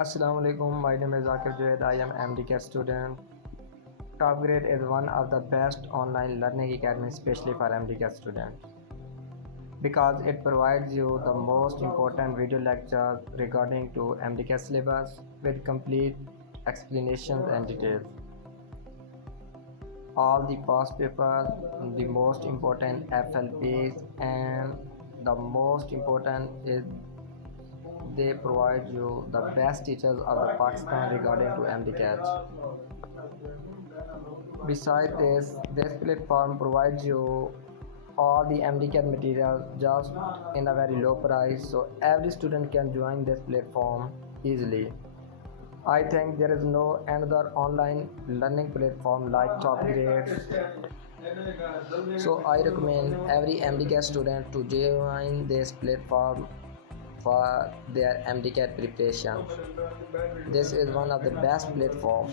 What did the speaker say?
Assalamu alaikum. My name is Aqib Javed. I am MDCAT student. TopGrade is one of the best online learning academy, especially for MDCAT students, because it provides you the most important video lectures regarding to MDCAT syllabus with complete explanations and details. All the past papers, the most important FLPs, and the most important is they provide you the best teachers of the Pakistan regarding to MDCAT. Besides this platform provides you all the MDCAT materials just in a very low price, so every student can join this platform easily. I think there is no another online learning platform like TopGrade. So I recommend every MDCAT student to join this platform for their MDCAT preparation. This is one of the best platforms.